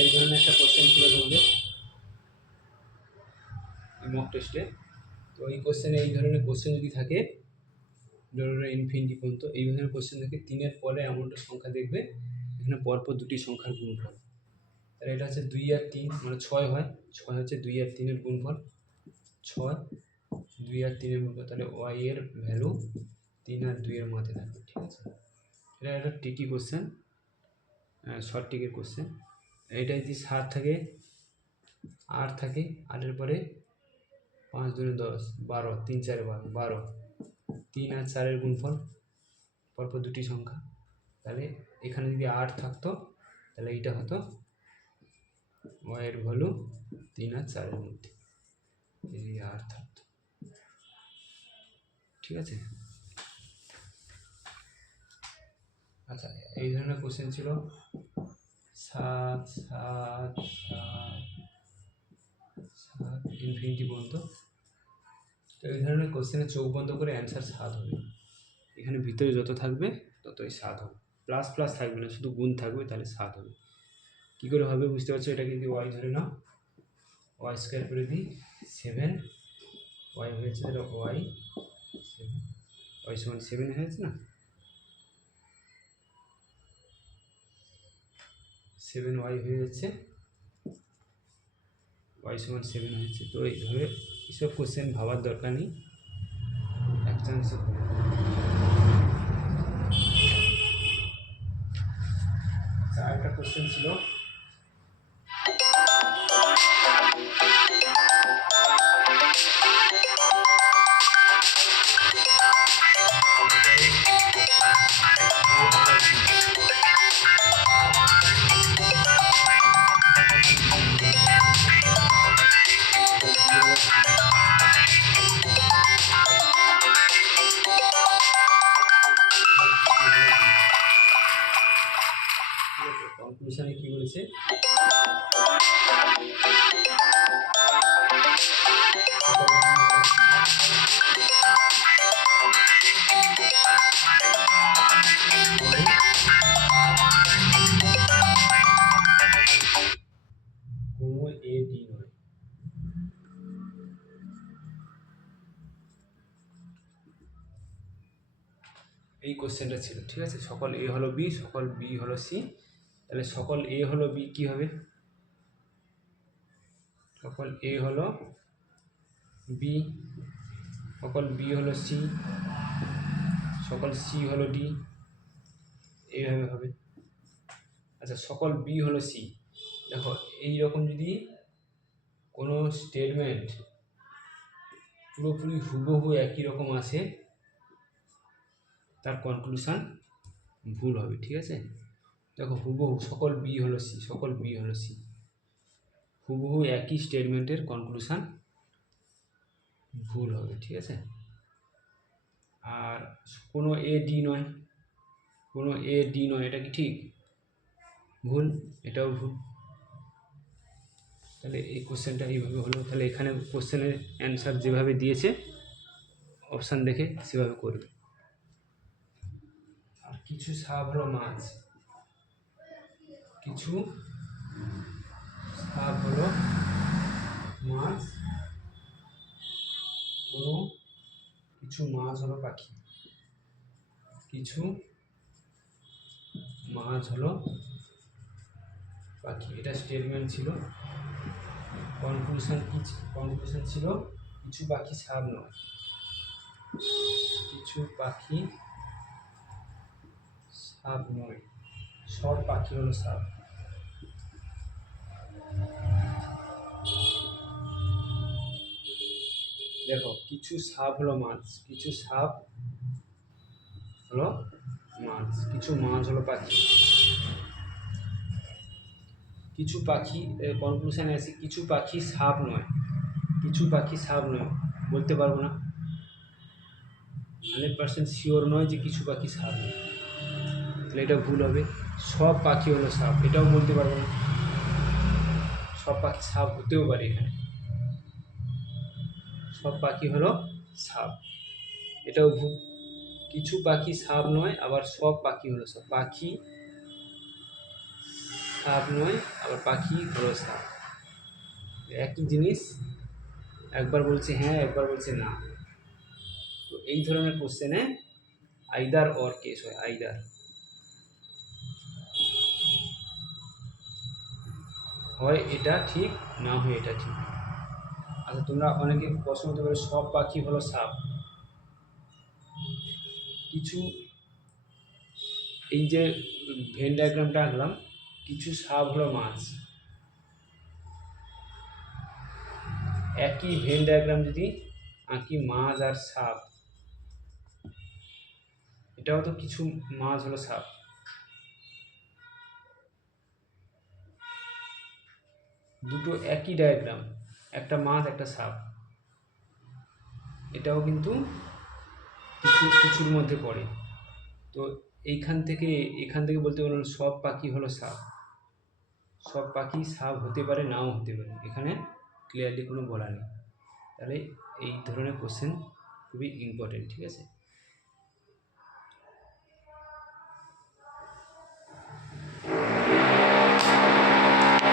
এই ধরনের একটা কোশ্চেন ছিল তোমাদের মক টেস্টে। তো এই কোশ্চেনে এই ধরনের কোশ্চেন যদি থাকে, ধরো ইনফিনিটি পর্যন্ত এই ধরনের কোশ্চেন থাকে, 3-এর পরে এমনটা সংখ্যা দেখবে এখানে পরপর দুটি সংখ্যার গুণফল। তাহলে এটা হচ্ছে 2 আর 3 মানে 6 হয়, 6 হচ্ছে 2 আর 3-এর গুণফল, 6 2 আর 3-এর গুণফল, তাহলে ওয়াই এর ভ্যালু 3 আর 2-এর মধ্যে থাকবে। ঠিক আছে, এটা একটা ট্রিকি কোশ্চেন, শর্ট ট্রিকের কোশ্চেন। এইটা যদি 7 থাকে, 8 থাকে, 8-এর পরে 5 2 10 12, 3 4 12, 3 আর 4-এর গুণফল পরপর দুটি সংখ্যা। তাহলে এখানে যদি 8 থাকতো তাহলে এইটা হতো ওয়াই এর ভ্যালু 3 আর 4-এর মধ্যে, এই 8 থাকতো। ঠিক আছে, আচ্ছা এই ধরনের কোশ্চেন ছিল 7 7 7 7 ইনফিনিটি পর্যন্ত। তো এই ধরনের কোশ্চেনে চোখ বন্ধ করে অ্যান্সার 7 হবে। এখানে ভিতরে যত থাকবে ততই 7 হবে, প্লাস প্লাস থাকবে না, শুধু গুণ থাকবে, তাহলে 7 হবে। কী করে হবে বুঝতে পারছো? এটাকে যদি ওয়াই ধরে নাও, ওয়াই স্কোয়ার করে দিই 7, ওয়াই হয়েছে তাহলে ওয়াই 7, ওয়াই সমান 7 হয়েছে না, 7 ওয়াই হয়ে যাচ্ছে, ওয়াই সমান 7 হয়েছে। তো এইভাবে এসব কোশ্চেন ভাবার দরকার নেই, এক চান্সে। আরেকটা কোশ্চেন ছিল কনক্লুশনে কি বলেছে, কোনো এ ডি নয়। এই কোশ্চেনটা ছিল। ঠিক আছে, সকল এ হলো বি, সকল বি হলো সি, তাহলে সকল এ হলো বি কি হবে, সকল এ হলো বি, সকল বি হলো সি, সকল সি হলো ডি, এইভাবে হবে। আচ্ছা সকল বি হলো সি, দেখো এইরকম যদি কোনো স্টেটমেন্ট পুরোপুরি হুবহু একই রকম আসে, তার কনক্লুশন ভুল হবে। ঠিক আছে, দেখো হুবহু সকল বি হলো সি, সকল বি হলো সি, হুবহু একই স্টেটমেন্টের কনক্লুশন ভুল হবে। ঠিক আছে, আর কোনো এ ডি নয়, কোনো এ ডি নয়, এটা কি ঠিক? ভুল, এটাও ভুল। তাহলে এই কোশ্চেনটা এইভাবে হলো। তাহলে এখানে কোশ্চেনের অ্যান্সার যেভাবে দিয়েছে অপশান দেখে সেভাবে করবে। আর কিছু সাব হলো মাছ, কিছু সাব হলো মাছ, কোনো কিছু মাছ হলো পাখি, কিছু মাছ হলো পাখি, এটা স্টেটমেন্ট ছিল। কনক্লুশন কি? কনক্লুশন ছিল কিছু পাখি সাব নয়, কিছু পাখি সাপ নয়, সব পাখি হলো সাপ। দেখো কিছু সাপ হলো মাছ, কিছু সাপ হলো মাছ, কিছু মাছ হলো পাখি, কিছু পাখি, কনক্লুশনে আসি কিছু পাখি সাপ নয়, কিছু পাখি সাপ নয় বলতে পারবো না, 100% শিওর নয় যে কিছু পাখি সাপ নয়, তাহলে এটা ভুল হবে। সব পাখি হলো সাপ, এটাও বলতে পারবো না, সব পাখি সাপ হতেও পারে, এখানে সব পাখি হলো সাপ, এটাও ভুল। কিছু পাখি সাপ নয়, আবার সব পাখি হলো সাপ, পাখি সাপ নয়, আবার পাখি হলো সাপ, একই জিনিস, একবার বলছে হ্যাঁ, একবার বলছে না। তো এই ধরনের কোশ্চেনে আইদার অর কেস হয়, আইদার হয় এটা ঠিক, না হয় এটা ঠিক। আচ্ছা, তোমরা অনেকে প্রশ্ন করতে পারো সব পাখি হলো সাপ। কিছু, এই যে ভেন ডায়াগ্রামটা আঁকলাম, কিছু সাপ হলো মাছ। একই ভেন ডায়াগ্রাম যদি আঁকি মাছ আর সাপ, এটাও তো কিছু মাছ হলো সাপ। দুটো একই ডায়াগ্রাম, একটা মাছ একটা সাপ, এটাও কিন্তু কিছুর মধ্যে পড়ে। তো এখান থেকে বলতে পারো সব পাখি হলো সাপ। সব পাখি সাপ হতে পারে, নাও হতে পারে, এখানে ক্লিয়ারলি কোনো বলা নেই। তাহলে এই ধরনের কোশ্চেন খুবই ইম্পর্টেন্ট, ঠিক আছে।